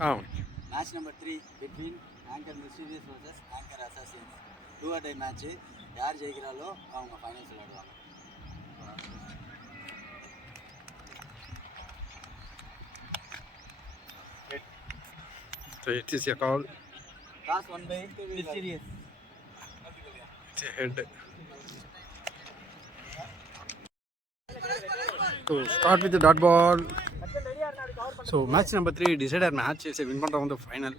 Oh. Match number 3 between Anchor Mysterious versus Anchor Assassins. 2-a-day match. யார் ஜெயிக்கிறாலோ அவங்க ஃபைனல்ஸ் விளையாடுவாங்க. So it is your call. Toss won by Mysterious. It's a head. So start with the dot ball. So match number 3 decided match is a win on the final.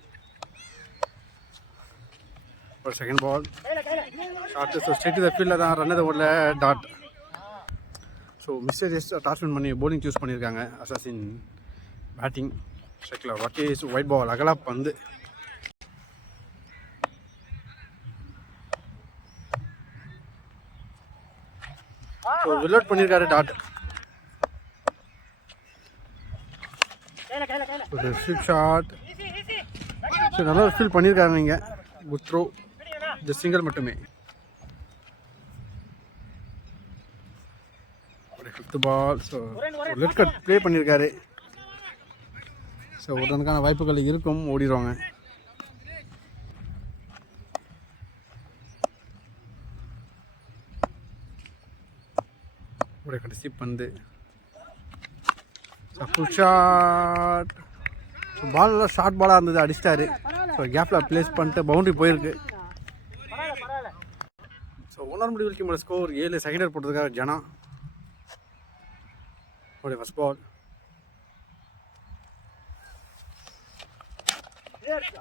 For second ball, shot so straight to the field தான் run ஓடல dot. So mysterious toss win பண்ணி bowling choose பண்ணியிருக்காங்க. அசாசின் batting ஸ்ட்ரைக்கில் வக்கேஸ் wide ball அகலா பந்து. So வில்லட் பண்ணியிருக்காரு டாட். Slip shot. ஸோ நல்லா ஃபீல் பண்ணியிருக்காங்க இங்கே. Good throw. இந்த சிங்கிள் மட்டுமே. ஒரு fifth ball. So late cut play பண்ணியிருக்காரு. ஸோ உடனுக்கான வாய்ப்புகள் இருக்கும், ஓடிடுவாங்க. ஒரு கடைசி பந்து. So full shot. So ball நல்லா ஷார்ட் பாலாக இருந்தது, அடிச்சிட்டாரு. ஸோ கேப்பில் ப்ளேஸ் பண்ணிட்டு பவுண்டரி போயிருக்கு. ஸோ 1 முடிவுக்கு ஸ்கோர் 7. செகண்டர் போட்டதுக்காக ஜனா. ஒரு ஃபர்ஸ்ட் பால்.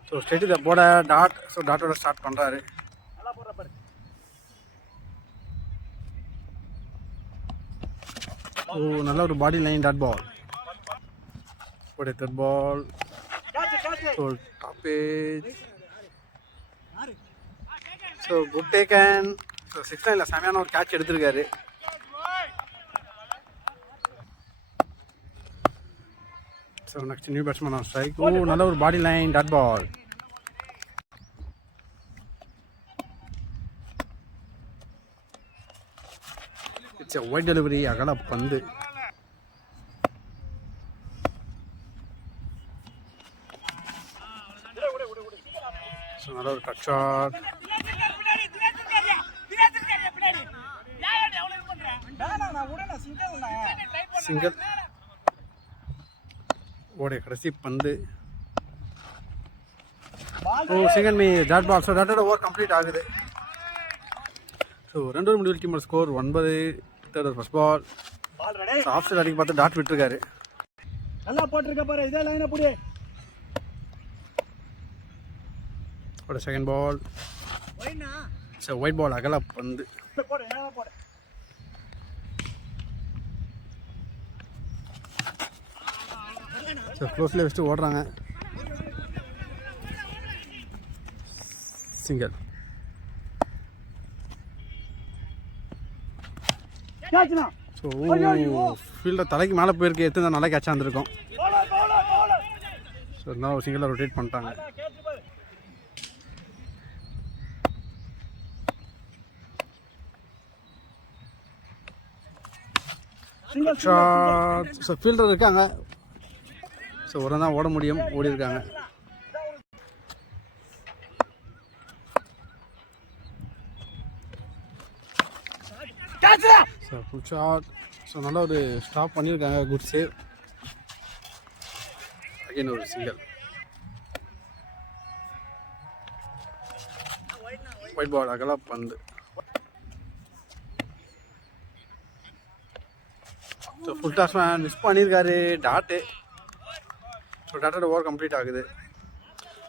ஸோ ஸ்ட்ரெயிட் இதை போட டாட். ஸோ டாட்டோட ஸ்டார்ட் பண்ணுறாரு. ஓ நல்ல ஒரு பாடி லைன் டாட் பால். ஒரு third ball. So top edge. So good taken. So 6 லைனில் செமையான ஒரு கேட்ச் எடுத்திருக்காரு. So next new batsman on strike. ஓ நல்ல ஒரு body line dot ball. It's a wide delivery அகல பந்து. ஸோ நல்ல ஒரு கட் ஷாட். சிங்கிள். ஓடைய கடைசி பந்து. ஓ single miss dot ball. So டாட்டோட ஓவர் கம்ப்ளீட் ஆகுது. ஸோ 2 முடிவில் டீமோட score 9. Third first ball. Off side அடிக்க பார்த்து டாட் விட்டுருக்காரு. நல்லா போட்டிருக்க பாரு, இதே லைனை புடி. ஒரு second ball. So white ball அகல பந்து. ஸோ க்ளோஸில் வச்சுட்டு ஓடுறாங்க. சிங்கிள். ஸோ ஃபீல்டில் தலைக்கு மேலே போயிருக்கு. எத்தனை நல்லா கேட்சாக இருந்திருக்கும். ஸோ இருந்தாலும் ஒரு சிங்கிளாக ரொட்டேட் பண்ணிட்டாங்க. ஷாட். ஸோ ஃபீல்டர் இருக்காங்க. ஸோ ஒரு தான் ஓட முடியும், ஓடி இருக்காங்க. So full shot. ஸோ நல்ல ஒரு ஸ்டாப் பண்ணியிருக்காங்க. Good save. அகைன் ஒரு சிங்கிள். ஒயிட் பால் அகலா பந்து. ஸோ ஃபுல் டாஸ் மிஸ் பண்ணியிருக்காரு டாட்டு. ஸோ டாட்டோட ஓவர் கம்ப்ளீட் ஆகுது.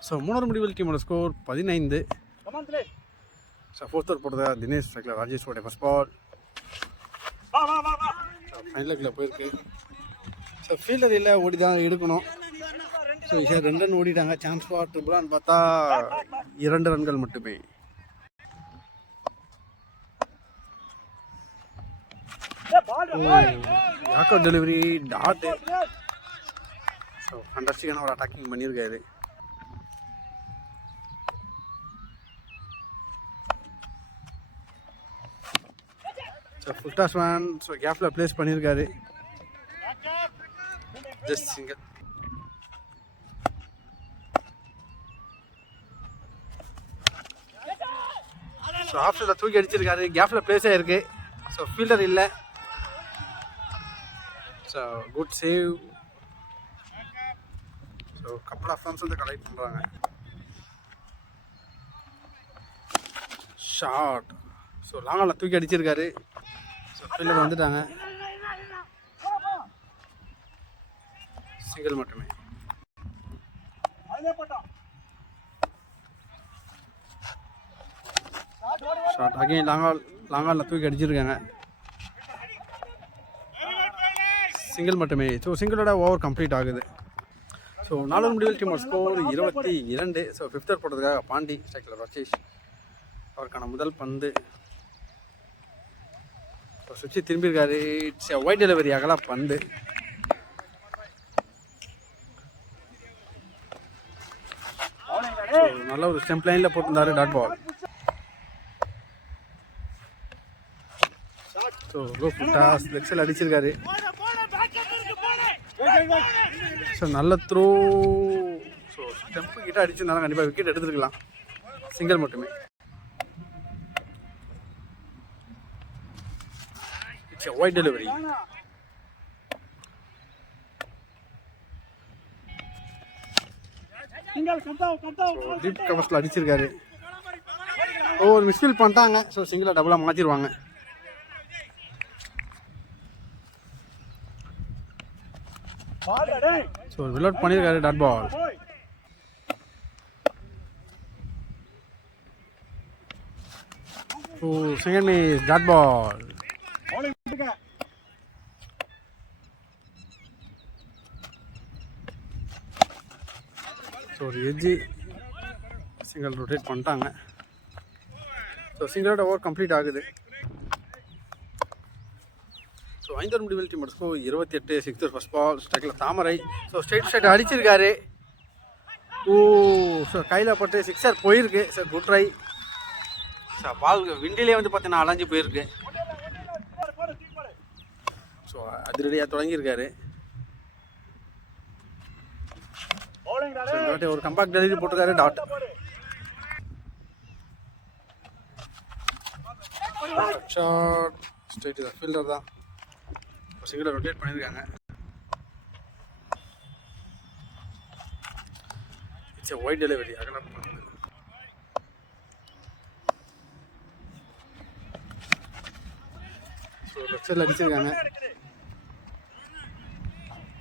ஸோ 3 முடிவில் டீமோட ஸ்கோர் 15. ஸோ 4th ஓவர் போட்டதா தினேஷ் ஸ்ட்ரைக்கில் ராஜேஷோட ஃபர்ஸ்ட் பால். ஃபைனல் லெக்கில் போயிருக்கு. ஸோ ஃபீல்டர் இல்லை, ஓடி தான் எடுக்கணும். ஸோ 2 ரன் ஓடிட்டாங்க. சான்ஸ் ஃபார் ட்ரிபிளான்னு பார்த்தா 2 ரன்கள் மட்டுமே. யாக்கோ டெலிவரி டாட். ஸோ ஃபண்டாஸ்டிக்கான ஒரு அட்டாக்கிங் பண்ணியிருக்காரு. So full toss man. So கேப்பில் ப்ளேஸ் பண்ணியிருக்காரு. Just single. ஸோ ஆஃப் சைடில் தூக்கி அடிச்சிருக்காரு, கேப்பில் பிளேஸ் ஆகிருக்கு. ஸோ ஃபீல்டர் இல்லை. So good save. So couple of runs வந்து கலெக்ட் பண்ணுறாங்க. ஷார்ட். ஸோ லாங்கால் தூக்கி அடிச்சிருக்காரு. ஸோ ஃபீல்டர் வந்துட்டாங்க. சிங்கிள் மட்டுமே. ஷார்ட் அகைன் லாங்காலில் தூக்கி அடிச்சிருக்காங்க. சிங்கிள் மட்டுமே. ஸோ சிங்கிளோட ஓவர் கம்ப்ளீட் ஆகுது. ஸோ 4 முடிவில் டீமோட ஸ்கோர் 22. ஸோ 5th ஓவர் போட்டதுக்காக பாண்டி, ஸ்ட்ரைக்கில் ராஜேஷ். அவருக்கான முதல் பந்து. ஸோ சுவிட்சி திரும்பியிருக்காரு. இட்ஸ் ஒயிட் டெலிவரி அகலா பந்து. ஸோ நல்ல ஒரு ஸ்டெம்ப் லைனில் போட்டிருந்தாரு, டாட் பால். ஸோ லோ ஃபுட்டாஸ் லெக்ஸில் அடிச்சிருக்காரு. ஸோ நல்ல த்ரோ. ஸோ ஸ்டெம்ப்பு கிட்ட அடிச்சிருந்தாலும் கண்டிப்பாக விக்கெட் எடுத்துருக்கலாம். சிங்கிள் மட்டுமே. It's white delivery. டீப் கவர்ஸில் அடிச்சிருக்காரு. ஒரு மிஸ்ஃபீல் பண்ணிட்டாங்க. ஸோ சிங்கிளாக டபுளாக மாற்றிடுவாங்க. ஸோ விலோட் பண்ணியிருக்காரு, dot ball. So second miss, dot ball. So ஒரு எஜ்ஜி சிங்கிள் ரொட்டேட் பண்ணிட்டாங்க. ஸோ சிங்கிளோட ஓவர் கம்ப்ளீட் ஆகுது. ஸோ 5 முடிவில் team score 28. 6th first ball. ஸ்ட்ரைக்கில் தாமரை. ஸோ ஸ்ட்ரைட் அடிச்சிருக்காரு. ஓ ஸோ கையில் பட்டு சிக்ஸர் போயிருக்கு. Sir good try. So ball விண்டிலே வந்து பார்த்தீங்கன்னா அலைஞ்சு போயிருக்கு. ஸோ அதிரடியாக தொடங்கியிருக்காரு. ஒரு கம்பேக்ட் டெலிவரி போட்டிருக்காரு, டாட். ஷார்ட் ஸ்ட்ரைட் ஃபீல்டர் தான். சிங்கிளை ரொட்டேட் பண்ணியிருக்காங்க. இட்ஸ் எ ஒயிட் டெலிவரி அகலம். ஸோ லெஃப்ட் சைடில் அடிச்சிருக்காங்க.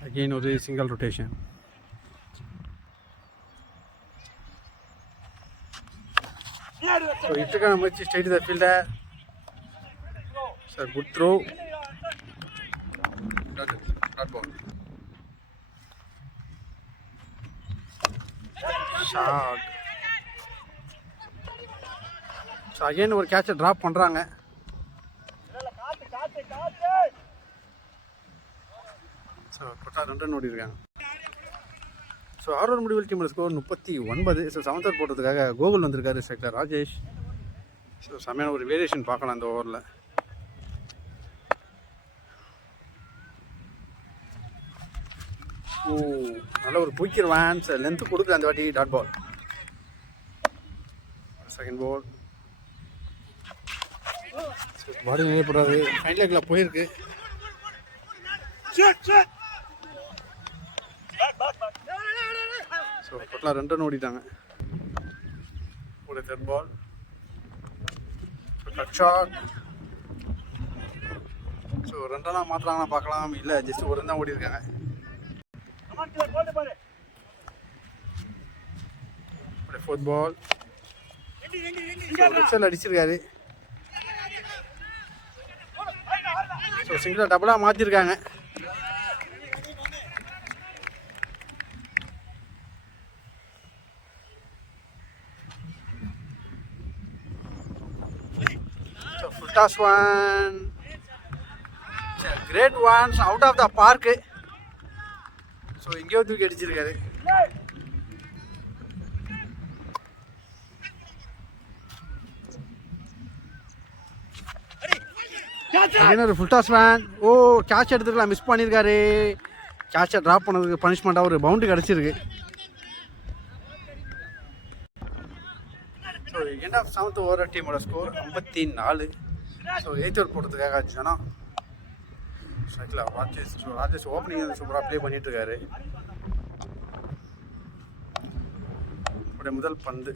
அகெயின் ஒரு சிங்கிள் ரொட்டேஷன். ஸோ இட்டுக்கான முயற்சி, straight the fielder. Sir good throw, dot ball. Short. So again ஒரு கேட்சை ட்ராப் பண்ணுறாங்க. ஸோ டோட்டல் 2 ரன் ஓடி இருக்காங்க. ஸோ 6 முடிவில் டீமோட ஸ்கோர் 39. ஸோ 7th ஓவர் போட்டதுக்காக கோகுல் வந்திருக்காரு, ஸ்ட்ரைக்கில் ராஜேஷ். ஸோ செம்மையான ஒரு வேரியேஷன் பார்க்கலாம் அந்த ஓவரில். ஓ நல்ல ஒரு குயிக்கர் வேன்ஸ் லென்த்து கொடுக்குற அந்த வாட்டி, dot ball. Second ball. So body நிலையப்படாது. ஃபைன் லெக்கில் போயிருக்கு. ஸோ டோட்டலாக 2 ரன் ஓடிட்டாங்க. ஒரு 3rd ball. So cut shot. So 2 ரன்னாக மாற்றுறாங்கன்னா பார்க்கலாம். இல்லை, ஜஸ்ட் 1 ரன் தான் ஓடி இருக்காங்க. ஒரு 4th பால். லெஃப்ட் சைடில் அடிச்சிருக்காரு. ஸோ சிங்கிளாக டபுளாக மாற்றிருக்காங்க. Toss one. Great one, out of the park. So இங்கே தூக்கி அடிச்சிருக்காரு. ஒரு full toss man. Oh catch எடுத்துக்கலாம், மிஸ் பண்ணியிருக்காரு. கேட்சை ட்ராப் பண்ணதுக்கு பனிஷ்மெண்ட்டாக ஒரு பவுண்டரி கிடச்சிருக்கு. So end of 7th over டீமோட ஸ்கோர் 54. ஸோ 8th ஓவர் போடுறதுக்காக ஜனா ஸ்ட்ரைக்கில் ராஜேஷ் ஓப்பனிங் சூப்பராக ப்ளே பண்ணிகிட்ருக்காரு. முதல் பந்து.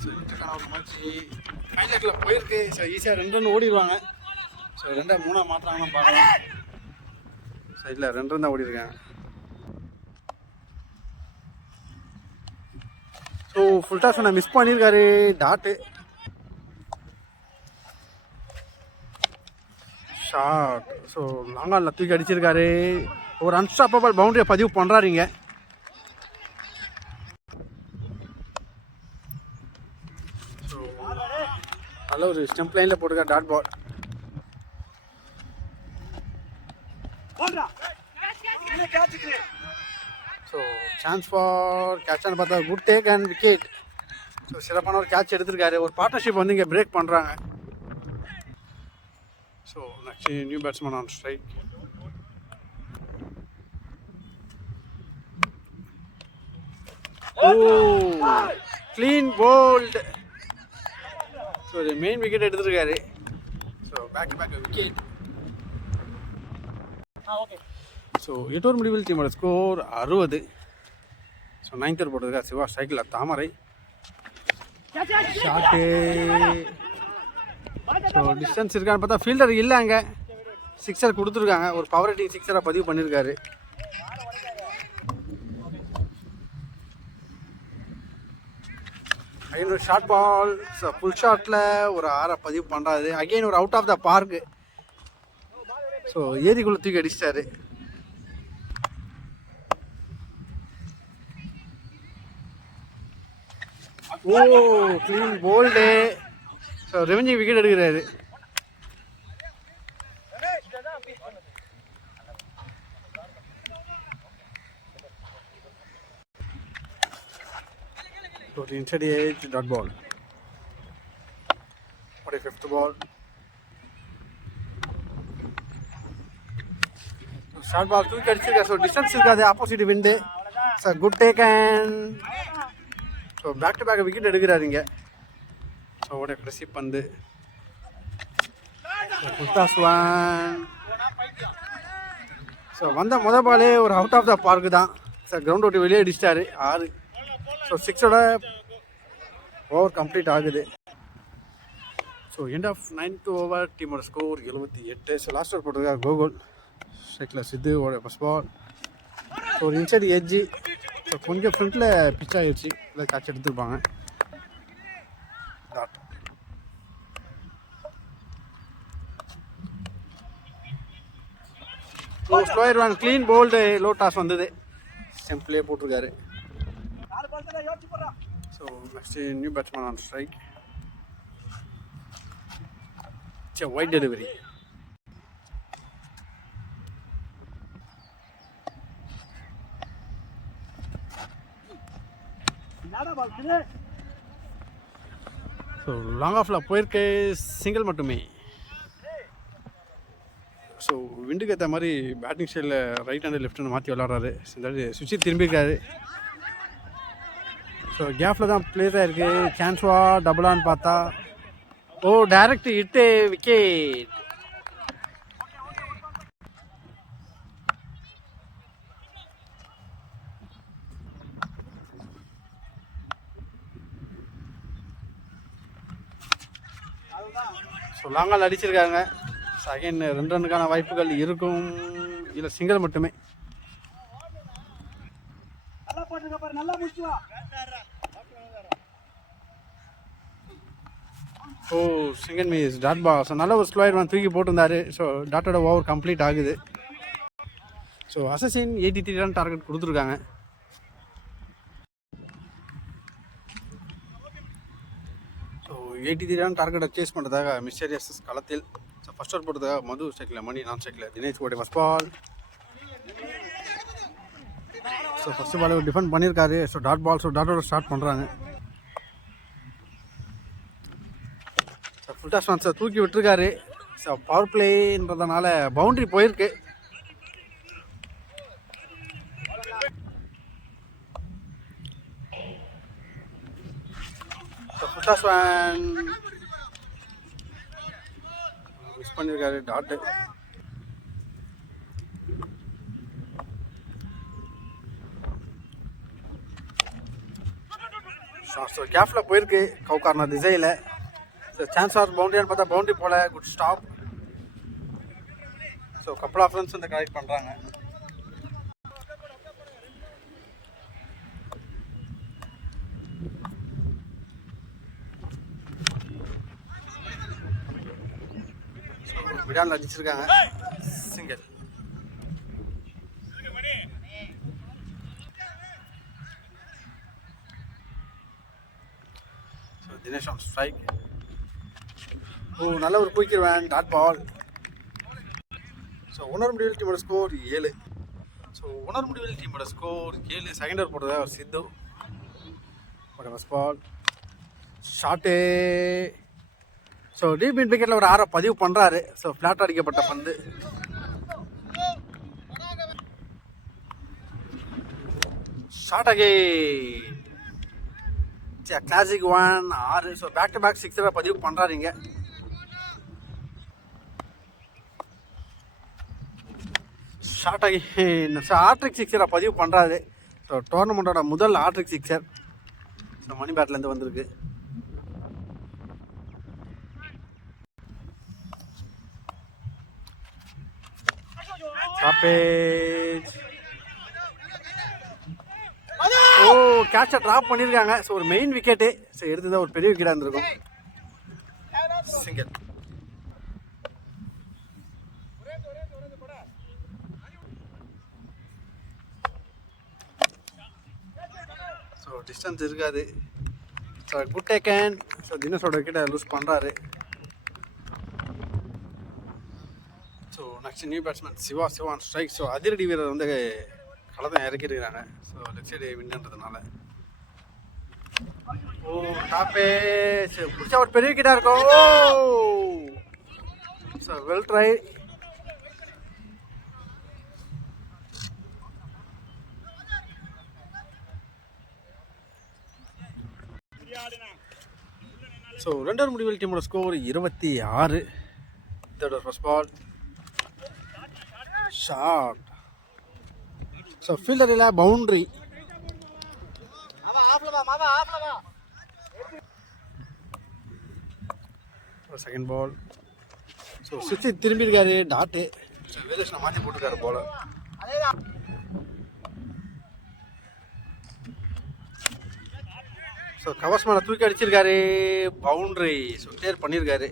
ஸோ இதுக்கான ஒரு மேட்ச் ஹைலைட்டில் போயிருக்கு. ஸோ ஈஸியாக 2 ரன் ஓடிடுவாங்க. ஸோ 2 3 மாற்றாங்கன்னு பார்க்கலாம். சைடில் 2 ரன் தான் ஓடிருக்காங்க. ஸோ ஃபுல் டாஸ் நான் மிஸ் பண்ணியிருக்காரு டாட்டு. ஷாட். ஸோ லாங்காலில் தூக்கி அடிச்சிருக்காரு. ஒரு அன்ஸ்டாப்பபிள் பவுண்டரியை பதிவு பண்ணுறாருங்க. ஸோ நல்ல ஒரு ஸ்டெம்ப் லைனில் போட்டுருக்கார் dot ball. So chance for கேட்சான்னு பார்த்தா good take and wicket. So சிறப்பான ஒரு கேட்ச் எடுத்திருக்காரு. ஒரு பார்ட்னர்ஷிப் வந்து இங்கே பிரேக் பண்ணுறாங்க. So next new batsman on strike. ஓ க்ளீன் போல்ட். ஸோ இது மெயின் விக்கெட் எடுத்திருக்காரு. So back to back wicket. So 8 over முடிவில் டீமோட ஸ்கோர் 60. ஸோ 9th ஓவர் போட்டதுக்காக சிவா ஸ்ட்ரைக்கில் தாமரை. ஷாட்டு. ஸோ டிஸ்டன்ஸ் இருக்கான்னு பார்த்தா ஃபீல்டர் இல்லை. அங்கே 6 கொடுத்துருக்காங்க. ஒரு பவர் ஹிட்டிங் 6 பதிவு பண்ணியிருக்காரு. அகைன் ஒரு ஷார்ட் பால். ஸோ ஃபுல் ஷாட்டில் ஒரு 6 பதிவு பண்ணுறாரு. அகைன் ஒரு out of the park. So ஏரிக்குள்ளே தூக்கி அடிச்சிட்டாரு. ஓ clean bowled. So revenue wicket எடுக்கிறாரு. So the inside edge dot ball. What a 5th ball. Short ball தூக்கி அடிச்சிருக்காரு. ஸோ டிஸ்டன்ஸ் இருக்காது. Opposite wind. So good take and so back to back wicket எடுக்கிறாருங்க. So உடைய கடைசி பந்து. புல்டாஸ் 1. ஸோ வந்த மொதல் பாலே ஒரு அவுட் ஆஃப் த பார்க்கு தான். ஸோ கிரவுண்ட் விட்டு வெளியே அடிச்சிட்டாரு. 6. ஸோ 6ஓட ஓவர் கம்ப்ளீட் ஆகுது. So end of 9th over டீமோட ஸ்கோர் 78. ஸோ லாஸ்ட் ஓவர் போட்டிருக்கா கோகுல். ஸ்ட்ரைக்கில் சித்துவோட ஃபர்ஸ்ட் பால். ஸோ ஒரு இன்சைடு எட்ஜி. ஸோ கொஞ்சம் ஃப்ரண்ட்டில் பிச் ஆகிடுச்சு. இல்லை கேட்ச் எடுத்துருப்பாங்க. Dot. So slower one clean bowled. Low toss வந்தது. சிம்பிளே போட்டிருக்காரு. So next new batsman on strike. Wide delivery. So long ஆஃபில் போயிருக்க சிங்கிள் மட்டுமே. ஸோ விண்டுக்கு ஏற்ற மாதிரி பேட்டிங் ஸ்டைலில் ரைட் ஹேண்டு லெஃப்ட் ஹேண்டு மாற்றி விளாட்றாரு. சுவிட்சி திரும்பியிருக்காரு. ஸோ கேப்பில் தான் பிளேஸ் ஆகிருக்கு. சான்ஸ்வா டபுளான்னு பார்த்தா ஓ டைரக்ட் ஹிட்டு விக்கெட். ஸோ லாங்கால் அடிச்சிருக்காங்க. செகண்ட் 2 ரன்னுக்கான வாய்ப்புகள் இருக்கும். இல்லை சிங்கிள் மட்டுமே. ஓ single miss dot ball. So நல்ல ஒரு ஸ்லோயர் ஒன் தூக்கி போட்டிருந்தாரு. ஸோ டாட்டோட ஓவர் கம்ப்ளீட் ஆகுது. ஸோ அசசின் 83 ரன் டார்கெட் கொடுத்துருக்காங்க. ஸோ 83 ரன் டார்கெட்டை சேஸ் பண்ணுறதாக மிஸ்டீரியஸ் களத்தில். ஸோ ஃபர்ஸ்ட் ஓவர் போட்டதாக மது ஸ்ட்ரைக்கில் மணி நான் ஸ்ட்ரைக்கில் தினேஷ் ஓடைய first ball. So first ball defend பண்ணியிருக்காரு. So dot ball. ஸோ டாட்டோட ஸ்டார்ட் பண்ணுறாங்க. ஸோ ஃபுல் டாஸ் ஒன்ஸை தூக்கி விட்டுருக்காரு. ஸோ பவர் பிளேன்றதுனால பவுண்ட்ரி போயிருக்கு. முத்தாஸ்வான் மிஸ் பண்ணியிருக்காரு டாட்டு. ஸோ கேஃபில் போயிருக்கு கவுகார்னர் திசையில். ஸோ சான்ஸ் ஆர் பவுண்டரியான்னு பார்த்தா பவுண்டரி போல. Good stop. So couple of runs வந்து கலெக்ட் பண்ணுறாங்க. விடானில் அடிச்சிருக்காங்க. சிங்கிள். Dinesh on strike. நல்ல ஒரு குயிக்கிடுவேன் டாட் பால். ஸோ உணர்முடிவில் டீமோட ஸ்கோர் 7. ஸோ உணர்முடிவில் டீமோட ஸ்கோர் 7. செகண்ட் ஓவர் போடுறதா ஒரு Sidhu. First ball shot. So deep மிட் விக்கெட்டில் ஒரு 6 பதிவு பண்ணுறாரு. ஸோ ஃப்ளாட் அடிக்கப்பட்ட பந்து. Shot again. Classic 1 6. So back to back 6 பதிவு பண்ணுறாருங்க. ஷார்ட் ஆகி ஸோ ஆட்ரிக் 6 பதிவு பண்ணுறாரு. ஸோ டோர்னமெண்ட்டோட முதல் ஆட்ரிக் 6 ஸோ மணி பேட்லேருந்து வந்திருக்கு. கேட்சை ட்ராப் பண்ணியிருக்காங்க. ஸோ ஒரு மெயின் விக்கெட்டு. ஸோ எடுத்துதான் ஒரு பெரிய விக்கெட்டாக இருந்திருக்கும். சிங்கிள். ஸோ டிஸ்டன்ஸ் இருக்காது. So good taken. ஸோ தினேஷோட விக்கெட்டை லூஸ் பண்ணுறாரு. ஸோ நெக்ஸ்ட் நியூ பேட்ஸ்மேன் சிவான் ஸ்ட்ரைக். ஸோ அதிரடி வீரர் வந்து களத்தை இறக்கிருக்கிறாங்க. ஸோ லெஃப்ட் சைடு வின்ன்றதுனால டாப்பே. சரி பிடிச்சா ஒரு பெரிய விக்கெட்டாக இருக்கும். So well try. So 2 over முடிவில் டீமோட score 26. Third over first ball shot. So ஃபீல்டரில் பவுண்ட்ரி. Second ball. ஸோ சுற்றி திரும்பியிருக்காரு டாட்டு. ஸோ வேரியேஷனை மாற்றி போட்டிருக்காரு போல. ஸோ கவர்ஸ் மேலே தூக்கி அடிச்சிருக்காரு. பவுண்ட்ரி. ஸோ கிளியர் பண்ணியிருக்காரு.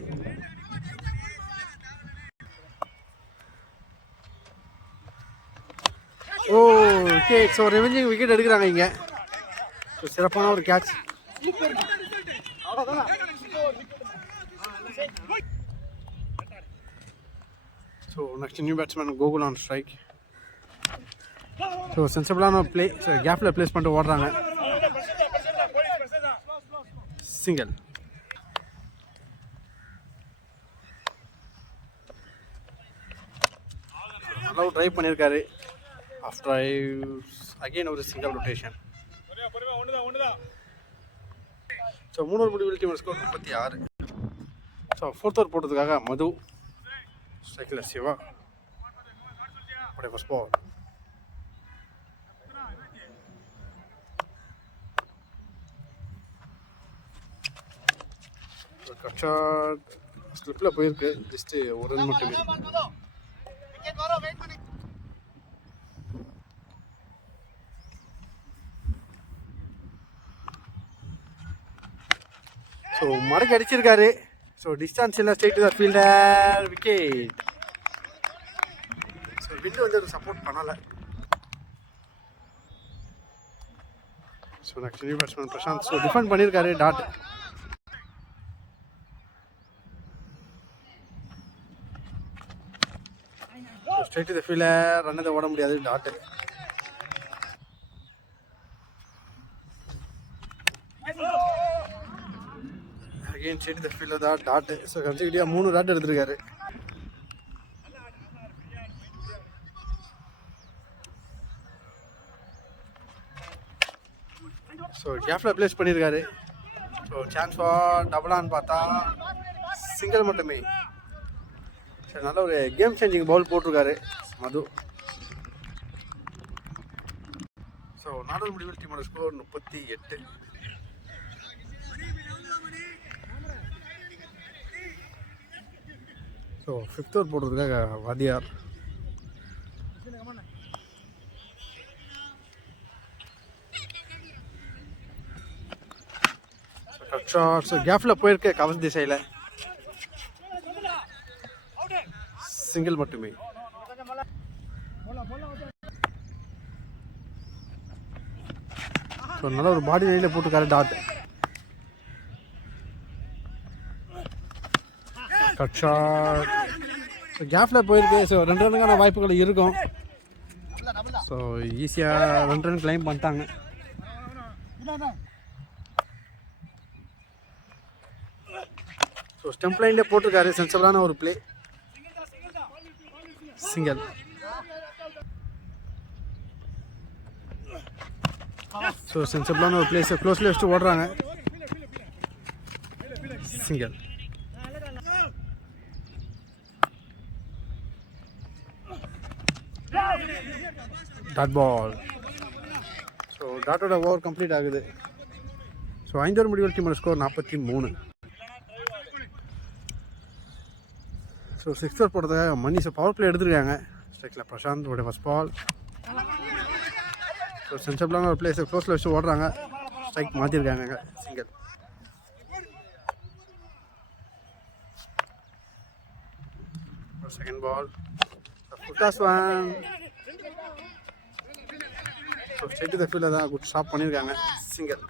ஓகே. ஸோ ரெவெஞ்சிங் விக்கெட் எடுக்கிறாங்க இங்கே. ஸோ சிறப்பான ஒரு catch. So next new batsman Gokul on strike. So சென்சிபிளான பிளே. ஸோ கேப்பில் பிளேஸ் பண்ணிட்டு ஓடுறாங்க. சிங்கிள். நல்லா ட்ரை பண்ணியிருக்காரு. ஆஃப்டர் அகெயின் ஒரு சிங்கிள் ரொட்டேஷன். ஸோ 3 ஓவர் முடிவில் team score 36. So 4th over போட்டதுக்காக மது. ஸ்ட்ரைக்கில் Siva. First ball cut shot. ஸ்லிப்பில் போயிருக்கு. ஜஸ்ட்டு ஒரு ரன் மட்டுமே. ஸோ மடக்கி அடிச்சிருக்காரு. ஸோ டிஸ்டன்ஸ் இல்லை. Straight to the fielder. Wicket. So wind வந்து சப்போர்ட் பண்ணலை. So next new batsman Prashanth. So defend பண்ணியிருக்காரு dot. Straight to the fielder. Run எதை ஓட முடியாது dot. Again straight to the fielder தான் டாட். ஸோ கன்சிக்யூட்டிவாக 3 டாட் எடுத்திருக்காரு. ஸோ கேப்பில் ப்ளேஸ் பண்ணியிருக்காரு. ஸோ சான்ஸ் ஃபார் டபுளான்னு பார்த்தா சிங்கிள் மட்டுமே. சரி, நல்ல ஒரு கேம் சேஞ்சிங் பவுல் போட்டிருக்காரு மது. ஸோ நாடல் முடிவில் டீமோட ஸ்கோர் 38. ஸோ 5th ஓவர் போடுறதுக்காக வாதியார். ஷார்ட்ஸ் கேப்பில் போயிருக்கு கவர்ஸ் திசையில். சிங்கிள் மட்டுமே. ஸோ நல்ல ஒரு பாடி லைனில் போட்டுருக்காரு டாட். Cut shot. ஸோ கேப்பில் போயிருக்கு. ஸோ 2 ரன்னுக்கான வாய்ப்புகள் இருக்கும். ஸோ ஈஸியாக 2 ரன் கிளைம் பண்ணிட்டாங்க. ஸோ ஸ்டெம்ப் லைன்லேயே போட்டிருக்காரு. சென்சிபிளான ஒரு பிளே. சிங்கிள். ஸோ சென்சிபிளான ஒரு பிளேஸை க்ளோஸ்லி வச்சுட்டு ஓடுறாங்க. சிங்கிள். Dot ball. ஸோ டாட்டோட ஓவர் கம்ப்ளீட் ஆகுது. ஸோ 5 ஓவர் முடிவில் டீமோட ஸ்கோர் 43. ஸோ 6th ஓவர் போடுறதுக்காக மணிஷை பவர் பிளே எடுத்துருக்காங்க. ஸ்ட்ரைக்கில் பிரசாந்தோட ஃபர்ஸ்ட் பால். ஸோ சென்சிபிளான ஒரு பிளேஸை க்ளோஸில் வச்சு ஓடுறாங்க. ஸ்ட்ரைக் மாற்றிருக்காங்க. Single. Second ball. Full toss one. So straight the ஃபீல்டில் தான் குட் ஸ்டாப் பண்ணியிருக்காங்க. சிங்கிள்.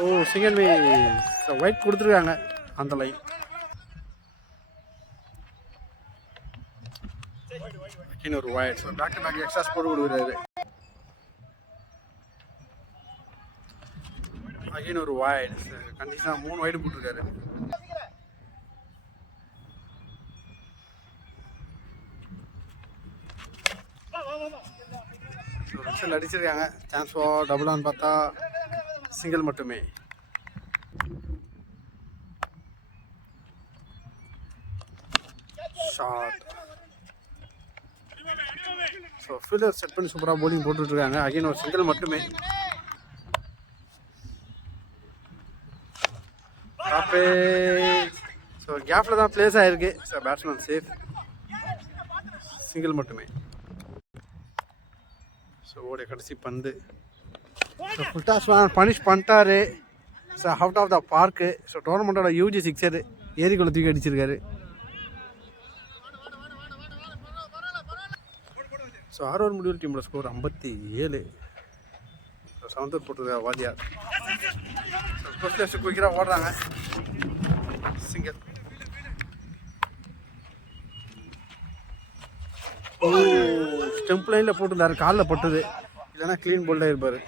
ஓ சிங்கிள் மிஸ். ஸோ ஒயிட் கொடுத்துருக்காங்க அந்த லைன். ஒரு wide. So back to back extras போட்டு கொடுக்குறாரு. அகைன் ஒரு ஒயிட். கண்டிஷனாக 3 ஒயிட் போட்டிருக்காரு. ஸோ ரன்ஸில் அடிச்சிருக்காங்க. சான்ஸ் ஃபார் டபுளான்னு பார்த்தா சிங்கிள் மட்டுமே. ஷார்ட். ஸோ ஃபீல்டர் செட் பண்ணி சூப்பராக போலிங் போட்டுட்ருக்காங்க. அகைன் ஒரு சிங்கிள் மட்டுமே. டாப்பே. ஸோ கேப்பில் தான் பிளேஸ் ஆகிருக்கு. So batsman safe. சிங்கிள் மட்டுமே. ஸோ ஓடைய கடைசி பந்து. ஸோ ஃபுல்டாஸ் பனிஷ் பண்ணிட்டாரு. So out of the park. So டோர்னமெண்ட்டோட யூஜி 6 ஏரிக்குள்ளே தூக்கி அடிச்சிருக்காரு. ஸோ 6 ஓவர் முடிவில் டீமோட ஸ்கோர் 57. ஸோ 7th ஓவர் போட்டிருக்காங்க வாதியார். ஸோ ஃபர்ஸ்ட் குயிக்கராக ஓடுறாங்க. சிங்கிள். ஓ ஸ்டெம்ப் லைனில் போட்டிருந்தாரு. காலில் பட்டுது. இல்லைன்னா க்ளீன் போல்டாக இருப்பார்.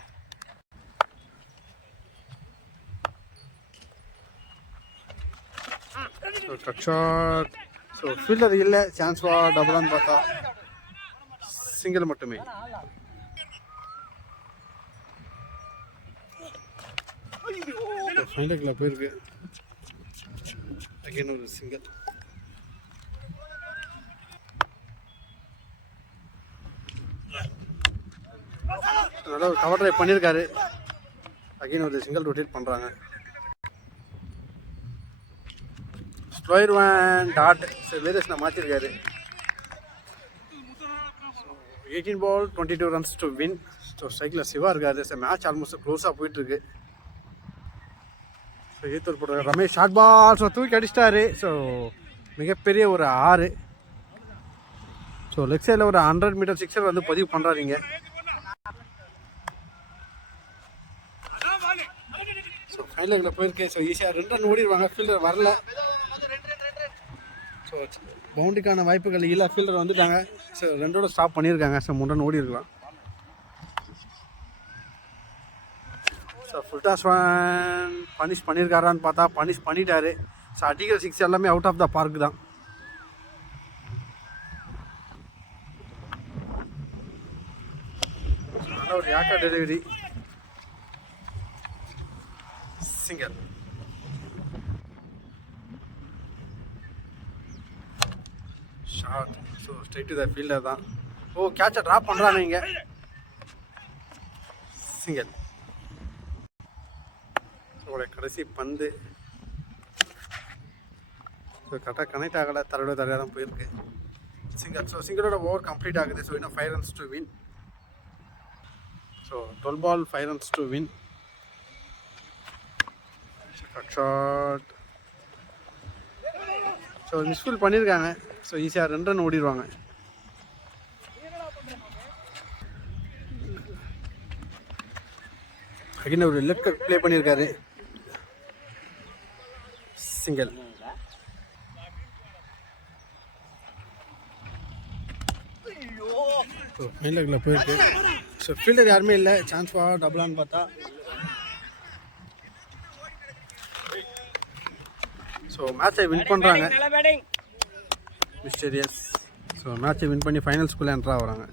So cut shot. So fielder இல்லை. சான்ஸ் ஃபார் டபுளான்னு பார்த்தா சிங்கிள் மட்டுமே. ஃபைனலில் போயிருக்கு. அகைன் ஒரு சிங்கிள். நல்லா ஒரு கவர் ட்ரைவ் பண்ணியிருக்காரு. அகைன் ஒரு சிங்கிள் ரொட்டேட் பண்ணுறாங்க. Slower one dot. வேரியேஷனை மாற்றிருக்காரு. 18 ball 22 runs to win. So ஸ்ட்ரைக்கில் சிவா இருக்காரு. ஸோ மேட்ச் ஆல்மோஸ்ட் க்ளோஸாக போயிட்டுருக்கு. ஸோ 8th ஓவர் போடுறாரு ரமேஷ். Short ball. ஸோ தூக்கி அடிச்சிட்டாரு. ஸோ மிகப்பெரிய ஒரு 6. ஸோ லெக் சைடில் ஒரு 100 மீட்டர் சிக்ஸர் வந்து பதிவு பண்ணுறாருங்க. ஸோ ஃபைனலில் போயிருக்கு. ஸோ ஈஸியாக 2 ரன் ஓடிடுவாங்க. ஃபீல்டர் வரல. ஸோ பவுண்டரிக்கான வாய்ப்புகள் இல்லை. ஃபீல்டர் வந்துட்டாங்க. ஸோ 2 ஸ்டாப் பண்ணியிருக்காங்க. ஸோ 3 ரன் ஓடி இருக்கலாம். ஸோ ஃபுல்டாஸ் பனிஷ் பண்ணியிருக்காரான்னு பார்த்தா பனிஷ் பண்ணிட்டாரு. ஸோ அடிக்கிற 6 எல்லாமே அவுட் ஆஃப் த பார்க் தான். நல்ல ஒரு யாக்கா delivery. Single. Short. So straight to the fielder தான். ஓ கேட்சை ட்ராப் பண்ணுறாங்க இங்கே. சிங்கிள். ஸோ கடைசி பந்து ஸோ கரெக்டாக கனெக்ட் ஆகலை, தரையாக தான் போயிருக்கு. சிங்கிள். ஸோ சிங்கிளோட ஓவர் கம்ப்ளீட் ஆகுது. ஸோ இன்னும் 5 runs to win. ஸோ 12 ball 5 runs to win. Short. So misfield பண்ணியிருக்காங்க. ஸோ ஈஸியாக 2 run ஓடிடுவாங்க. அகைன் ஒரு லெஃப்ட் கட் ப்ளே பண்ணியிருக்காரு. சிங்கிள். ஸோ மெயின் லெக்கில் போயிருக்கு. ஸோ ஃபீல்டர் யாருமே இல்லை. சான்ஸ் ஃபார் டபுளான்னு பார்த்தா ஸோ மேட்சை வின் பண்ணுறாங்க மிஸ்டீரியஸ். ஸோ மேட்சை வின் பண்ணி ஃபைனல்ஸ்குள்ளே என்ட்ரு ஆகுறாங்க.